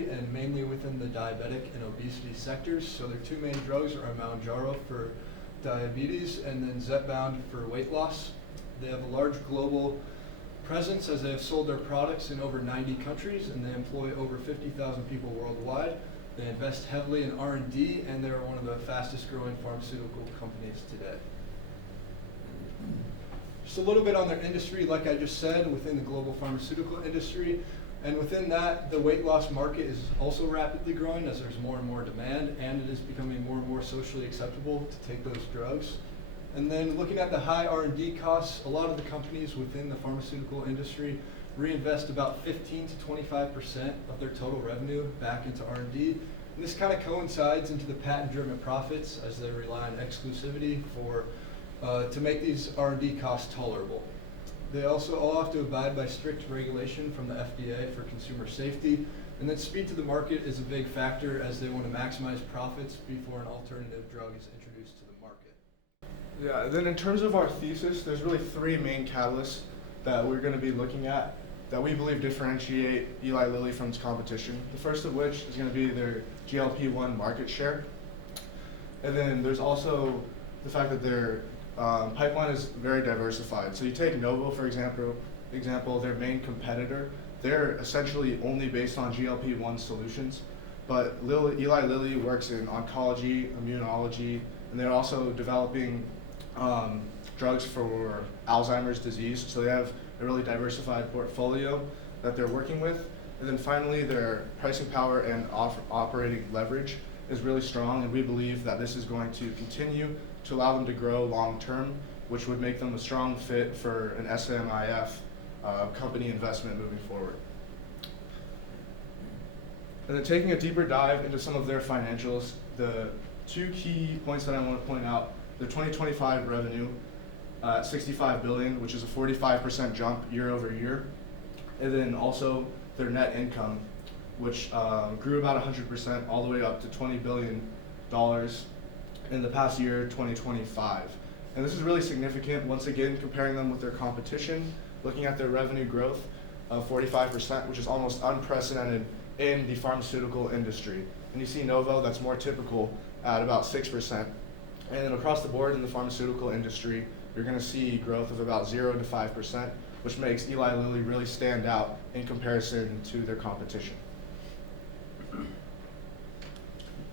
industry and mainly within the diabetic and obesity sectors. So their two main drugs are Mounjaro for diabetes and then Zepbound for weight loss. They have a large global presence as they have sold their products in over 90 countries and they employ over 50,000 people worldwide. They invest heavily in R&D and they're one of the fastest growing pharmaceutical companies today. Just a little bit on their industry, like I just said, within the global pharmaceutical industry. And within that, the weight loss market is also rapidly growing as there's more and more demand and it is becoming more and more socially acceptable to take those drugs. And then looking at the high R&D costs, a lot of the companies within the pharmaceutical industry reinvest about 15 to 25% of their total revenue back into R&D. And this kind of coincides into the patent-driven profits as they rely on exclusivity to make these R&D costs tolerable. They also all have to abide by strict regulation from the FDA for consumer safety. And then speed to the market is a big factor as they want to maximize profits before an alternative drug is introduced to the market. Yeah, then in terms of our thesis, there's really three main catalysts that we're going to be looking at that we believe differentiate Eli Lilly from its competition. The first of which is going to be their GLP-1 market share. And then there's also the fact that their pipeline is very diversified. So you take Novo, for example, their main competitor, they're essentially only based on GLP-1 solutions. But Eli Lilly works in oncology, immunology, and they're also developing drugs for Alzheimer's disease. So they have a really diversified portfolio that they're working with. And then finally, their pricing power and operating leverage is really strong, and we believe that this is going to continue to allow them to grow long term, which would make them a strong fit for an SMIF company investment moving forward. And then taking a deeper dive into some of their financials, the two key points that I want to point out, the 2025 revenue at $65 billion, which is a 45% jump year over year, and then also their net income, which grew about 100% all the way up to $20 billion in the past year, 2025. And this is really significant, once again, comparing them with their competition, looking at their revenue growth of 45%, which is almost unprecedented in the pharmaceutical industry. And you see Novo, that's more typical at about 6%. And then across the board in the pharmaceutical industry, you're going to see growth of about 0 to 5%, which makes Eli Lilly really stand out in comparison to their competition.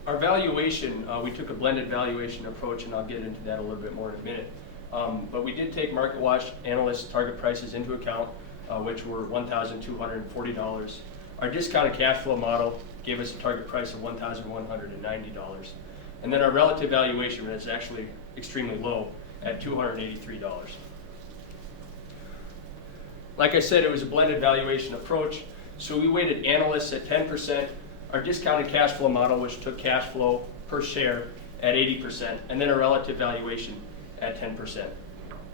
Our valuation, we took a blended valuation approach, and I'll get into that a little bit more in a minute. But we did take MarketWatch analyst target prices into account, which were $1,240. Our discounted cash flow model gave us a target price of $1,190. And then our relative valuation is actually extremely low at $283. Like I said, it was a blended valuation approach. So we weighted analysts at 10%, our discounted cash flow model, which took cash flow per share at 80%, and then a relative valuation at 10%,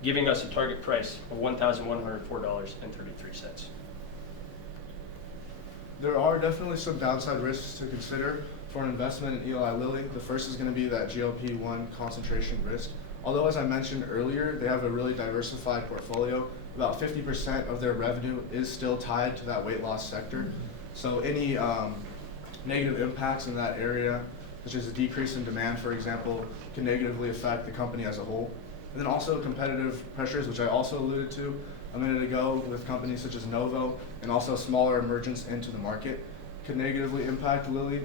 giving us a target price of $1,104.33. There are definitely some downside risks to consider for an investment in Eli Lilly. The first is going to be that GLP-1 concentration risk. Although, as I mentioned earlier, they have a really diversified portfolio. About 50% of their revenue is still tied to that weight loss sector. So any negative impacts in that area, such as a decrease in demand, for example, can negatively affect the company as a whole. And then also competitive pressures, which I also alluded to a minute ago with companies such as Novo and also smaller emergence into the market, could negatively impact Lilly.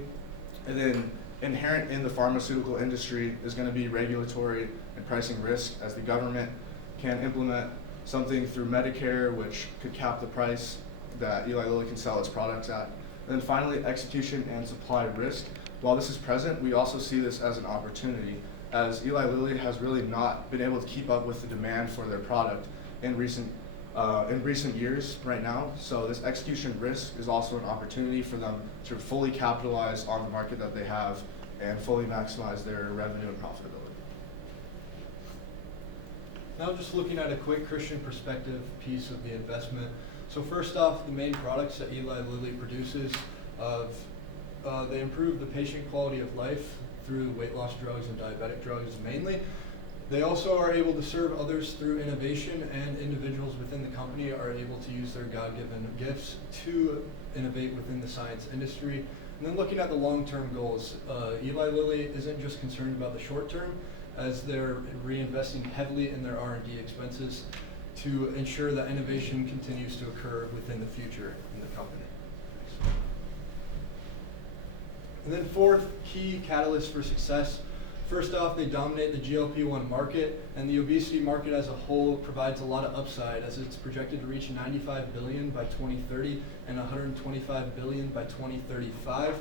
And then inherent in the pharmaceutical industry is going to be regulatory and pricing risk, as the government can implement something through Medicare, which could cap the price that Eli Lilly can sell its products at. And then finally, execution and supply risk. While this is present, we also see this as an opportunity, as Eli Lilly has really not been able to keep up with the demand for their product in recent years right now. So this execution risk is also an opportunity for them to fully capitalize on the market that they have and fully maximize their revenue and profitability. Now just looking at a quick Christian perspective piece of the investment. So first off, the main products that Eli Lilly produces, they improve the patient quality of life through weight loss drugs and diabetic drugs mainly. They also are able to serve others through innovation, and individuals within the company are able to use their God-given gifts to innovate within the science industry. And then looking at the long-term goals, Eli Lilly isn't just concerned about the short term, as they're reinvesting heavily in their R&D expenses to ensure that innovation continues to occur within the future in the company. And then fourth key catalyst for success. First off, they dominate the GLP-1 market, and the obesity market as a whole provides a lot of upside, as it's projected to reach $95 billion by 2030 and $125 billion by 2035.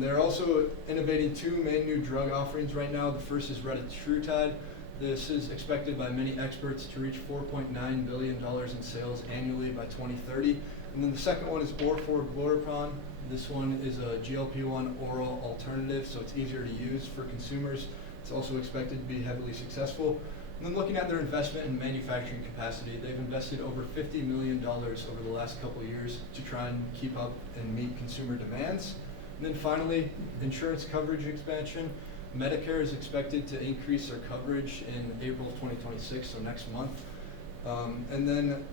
They're also innovating two main new drug offerings right now. The first is retatrutide. This is expected by many experts to reach $4.9 billion in sales annually by 2030. And then the second one is orforglipron. This one is a GLP-1 oral alternative, so it's easier to use for consumers. It's also expected to be heavily successful. And then looking at their investment in manufacturing capacity, they've invested over $50 million over the last couple of years to try and keep up and meet consumer demands. And then finally, insurance coverage expansion. Medicare is expected to increase their coverage in April of 2026, so next month. And then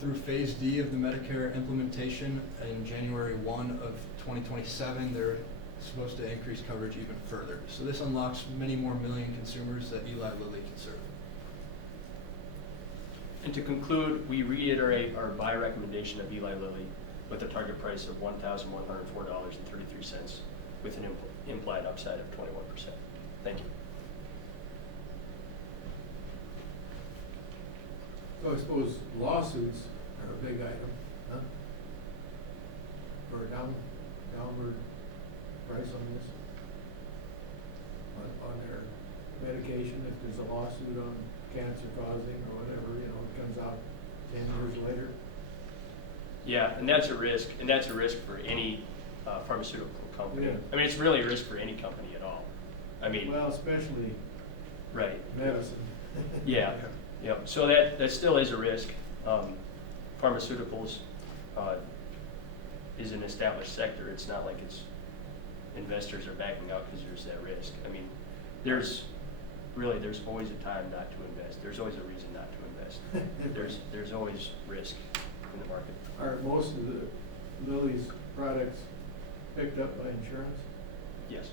through Phase D of the Medicare implementation in January 1 of 2027, they're supposed to increase coverage even further. So this unlocks many more million consumers that Eli Lilly can serve. And to conclude, we reiterate our buy recommendation of Eli Lilly with a target price of $1,104.33 with an implied upside of 21%. Thank you. So I suppose lawsuits are a big item, huh? For a downward price on this? On their medication, if there's a lawsuit on cancer causing or whatever, it comes out 10 years later. Yeah, and that's a risk for any pharmaceutical company. Yeah. I mean, it's really a risk for any company at all. I mean, Well, especially right. medicine. Yeah, yeah. So that still is a risk. Pharmaceuticals is an established sector. It's not like it's investors are backing out because there's that risk. I mean, there's always a time not to invest. There's always a reason not to invest. There's always risk in the market. Are most of the Lilly's products picked up by insurance? Yes.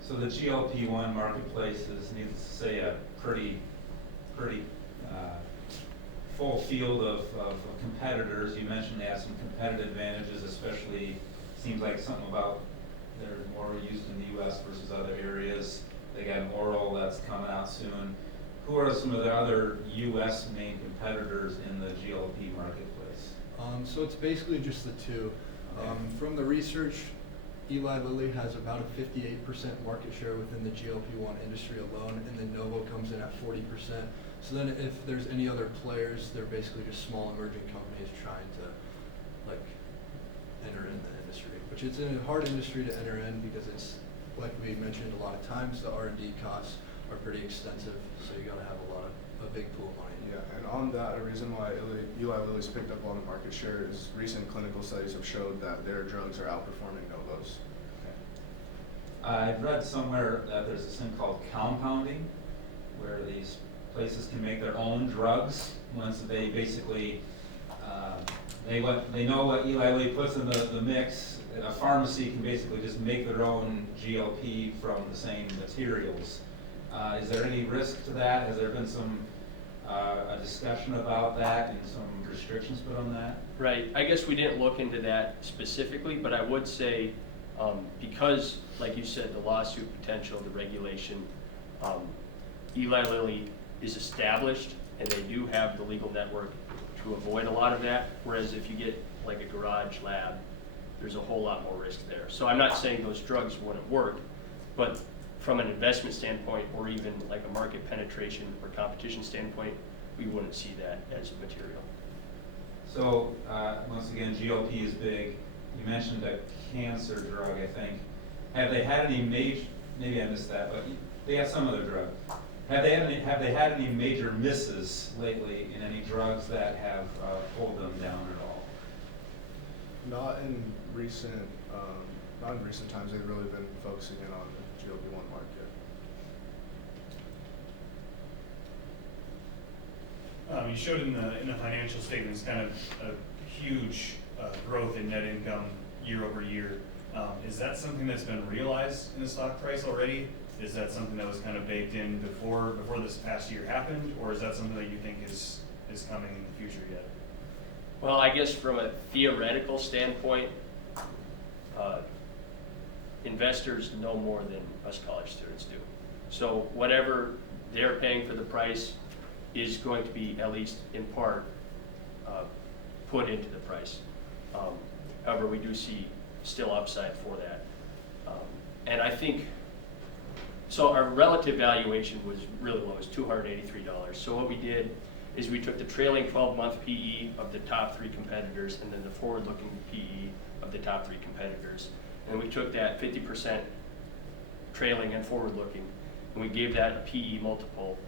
So the GLP-1 marketplace is, needless to say, a pretty full field of competitors. You mentioned they have some competitive advantages, especially seems like something about they're more used in the U.S. versus other areas. They got an oral that's coming out soon. Who are some of the other U.S. main competitors in the GLP marketplace? So it's basically just the two. From the research, Eli Lilly has about a 58% market share within the GLP-1 industry alone, and then Novo comes in at 40%. So then if there's any other players, they're basically just small emerging companies trying to enter in the industry, which it's a hard industry to enter in because it's, like we mentioned a lot of times, the R&D costs are pretty extensive, so you gotta have a big pool of money. Yeah, and on that, a reason why Eli Lilly's picked up a lot of market share is recent clinical studies have showed that their drugs are outperforming Novo's. I've read somewhere that there's this thing called compounding, where these places can make their own drugs once they basically they know what Eli Lilly puts in the mix. A pharmacy can basically just make their own GLP from the same materials. Is there any risk to that? Has there been some a discussion about that and some restrictions put on that? Right. I guess we didn't look into that specifically, but I would say because, like you said, the lawsuit potential, the regulation, Eli Lilly is established and they do have the legal network to avoid a lot of that, whereas if you get like a garage lab, there's a whole lot more risk there. So I'm not saying those drugs wouldn't work, but from an investment standpoint or even like a market penetration or competition standpoint, we wouldn't see that as a material. So once again, GLP is big. You mentioned a cancer drug, I think. Have they had any major, maybe I missed that, but they have some other drug. Have they had any major misses lately in any drugs that have pulled them down at all? Not in recent times. They've really been focusing in on the GLP-1 market. You showed in the financial statements kind of a huge growth in net income year over year. Is that something that's been realized in the stock price already? Is that something that was kind of baked in before this past year happened, or is that something that you think is coming in the future yet? Well, I guess from a theoretical standpoint, investors know more than us college students do. So whatever they're paying for the price is going to be, at least in part, put into the price. However, we do see still upside for that. And I think, so our relative valuation was really low, it was $283. So what we did is we took the trailing 12-month PE of the top 3 competitors and then the forward-looking PE of the top 3 competitors. And we took that 50% trailing and forward-looking, and we gave that a PE multiple,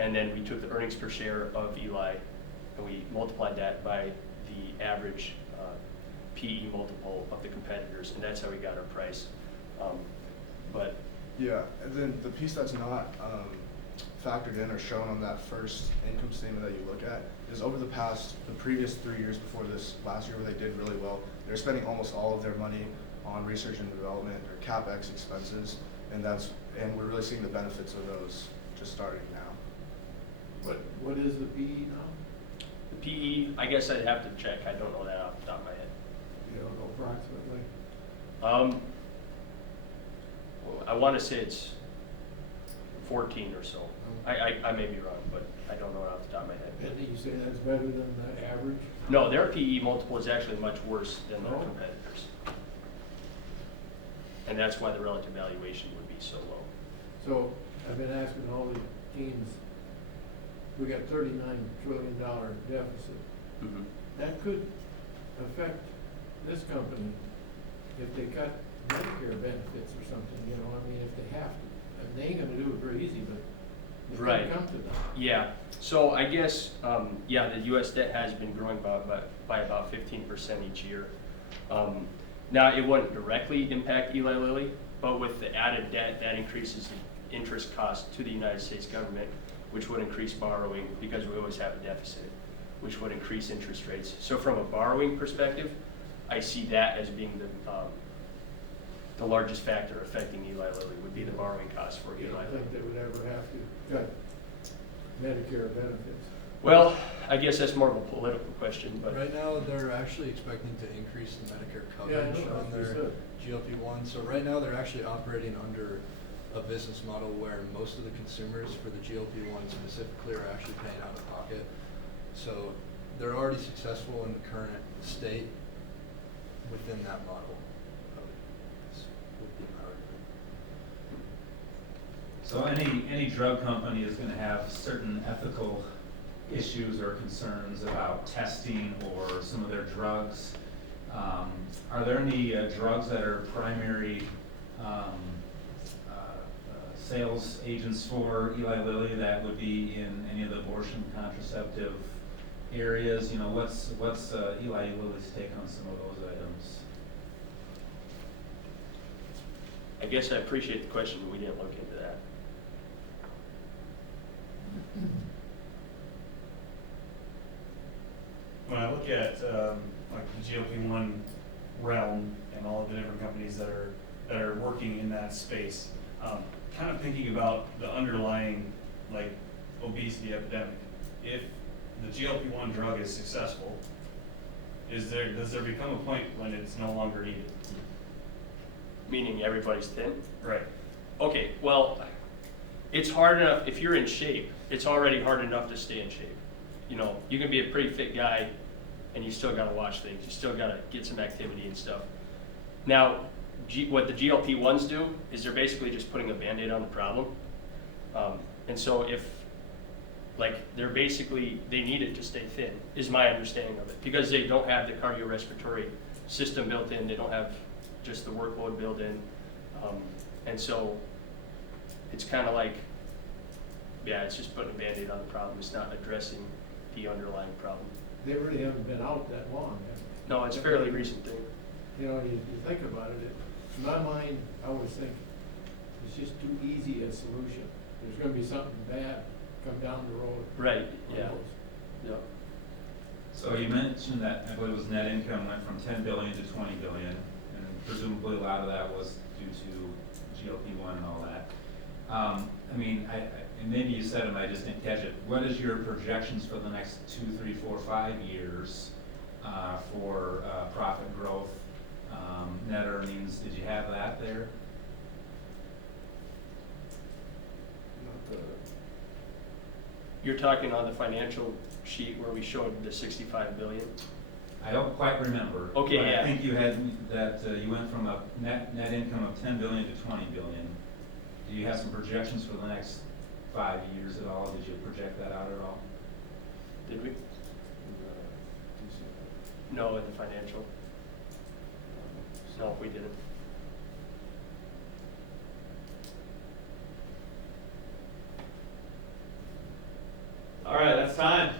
and then we took the earnings per share of Eli, and we multiplied that by the average PE multiple of the competitors, and that's how we got our price. But Yeah, and then the piece that's not factored in or shown on that first income statement that you look at is over the previous 3 years before this last year where they did really well, they're spending almost all of their money on research and development or CapEx expenses, and we're really seeing the benefits of those just starting now. What is the PE now? the PE, I guess I'd have to check, I don't know that off the top of my head. You don't know approximately? I want to say it's 14 or so. I may be wrong, but I don't know it off the top of my head. And you say that's better than the average? No, their PE multiple is actually much worse than their Oh. competitors. And that's why the relative valuation would be so low. So I've been asking all the teams, we got $39 trillion deficit. Mm-hmm. That could affect this company if they cut Medicare benefits or something, you know, I mean, if they have to. And they ain't gonna do it very easy, but it Right. could come to that. Yeah, so I guess, the US debt has been growing by about 15% each year. Now, it wouldn't directly impact Eli Lilly, but with the added debt, that increases the interest cost to the United States government, which would increase borrowing because we always have a deficit, which would increase interest rates. So from a borrowing perspective, I see that as being the largest factor affecting Eli Lilly would be the borrowing cost for You Eli don't Lilly. think they would ever have to cut Medicare benefits? Well, I guess that's more of a political question, but. Right now, they're actually expecting to increase the Medicare Yeah, I coverage know, on that's their what GLP-1. So right now, they're actually operating under a business model where most of the consumers for the GLP-1 specifically are actually paying out of pocket. So they're already successful in the current state within that model. This would be my argument. So any drug company is gonna have certain ethical issues or concerns about testing or some of their drugs. Are there any drugs that are primary sales agents for Eli Lilly that would be in any of the abortion contraceptive areas? You know, what's Eli Lilly's take on some of those items? I guess I appreciate the question, but we didn't look into that. When I look at like the GLP-1 realm and all of the different companies that are working in that space, kind of thinking about the underlying like obesity epidemic. If the GLP-1 drug is successful, does there become a point when it's no longer needed? Meaning everybody's thin? Right. Okay, well, it's hard enough, if you're in shape, it's already hard enough to stay in shape. You know, you can be a pretty fit guy and you still gotta watch things, you still gotta get some activity and stuff. Now, what the GLP-1s do is they're basically just putting a Band-Aid on the problem. And so they need it to stay thin, is my understanding of it. Because they don't have the cardiorespiratory system built in, they don't have just the workload built in. And so it's kind of like, yeah, it's just putting a Band-Aid on the problem. It's not addressing the underlying problem. They really haven't been out that long, have they? No, it's a fairly recent thing. You know, you think about it, in my mind, I always think it's just too easy a solution. There's gonna be something bad come down the road. Right, on yeah. those. Yep. So you mentioned that, I believe it was net income went from 10 billion to 20 billion, and presumably a lot of that was due to GLP-1 and all that. I mean, and maybe you said it, and I just didn't catch it. What is your projections for the next 2, 3, 4, 5 years for profit growth, net earnings? Did you have that there? Not the, You're talking on the financial sheet where we showed the 65 billion? I don't quite remember. Okay, but yeah. I think you had that you went from a net income of 10 billion to 20 billion. Do you have some projections for the next 5 years at all? Did you project that out at all? Did we? No, in the financial. No, we didn't. All right, that's time.